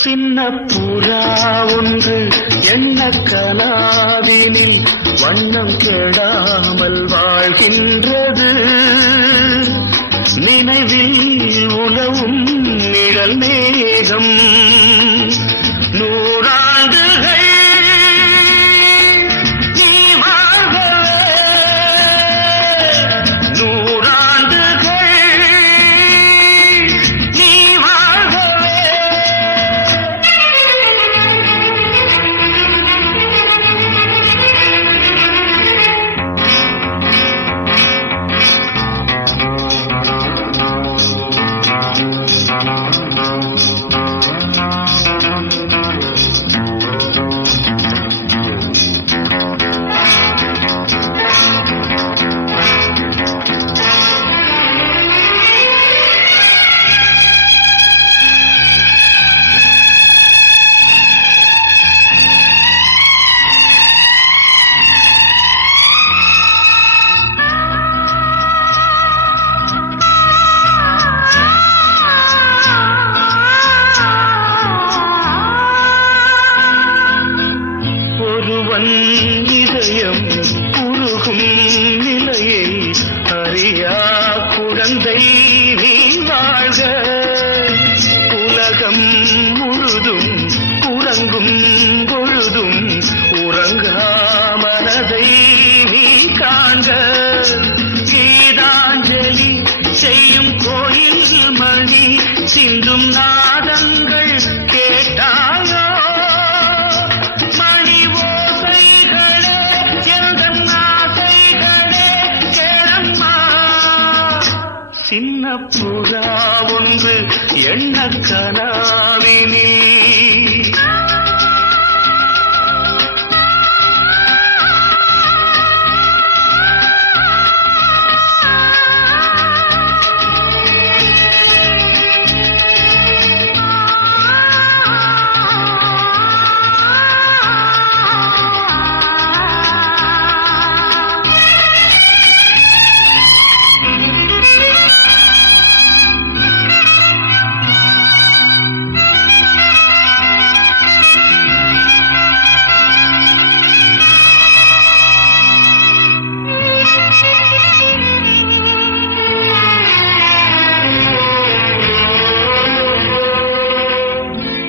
சின்ன புறா ஒன்று எண்ண கனாவினில் வண்ணம் கெடாமல் வாழ்கின்றது. நினைவில் உலவும் நிழல் மேகம் நூறாண்டுகள் நீ வாழ்கவே, நூறாண்டுகள் நீ வாழ்கவே. ஒருவன் இதயம் உருகும் நிலையை அறியா குழந்தை நீ வாழ்க. உலகம் முழுதும் உறங்கும் பொழுதும் உறங்கா மனதை நீ காண்க. கீதாஞ்சலி செய்யும் கோயில் மணி சிந்தும் நாதங்கள் கேட்டாயோ? சின்ன புறா ஒன்று எண்ண கனாவினில்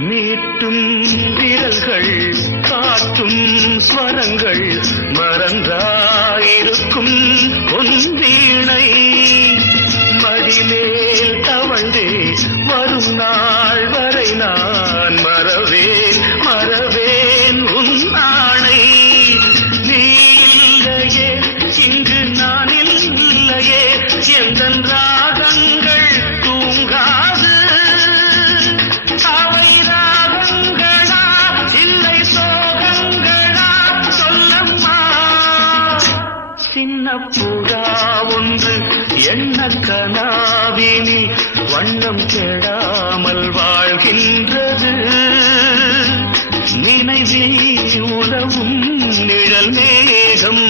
மீட்டும் விரல்கள் காட்டும் ஸ்வரங்கள் மறந்தாயிருக்கும் உன் வீணை மடிமேல் தவழ்ந்தே வரும் நாள் வரை நான் மறவேன் உன் ஆணை. நீ இல்லையே இங்கு நான் இல்லையே எந்தன் ராகங்கள் தூங்காது. சின்ன புறா ஒன்று எண்ண கனாவினில் வண்ணம் கெடாமல் வாழ்கின்றது. நினைவில் உலவும் நிழல் மேகம்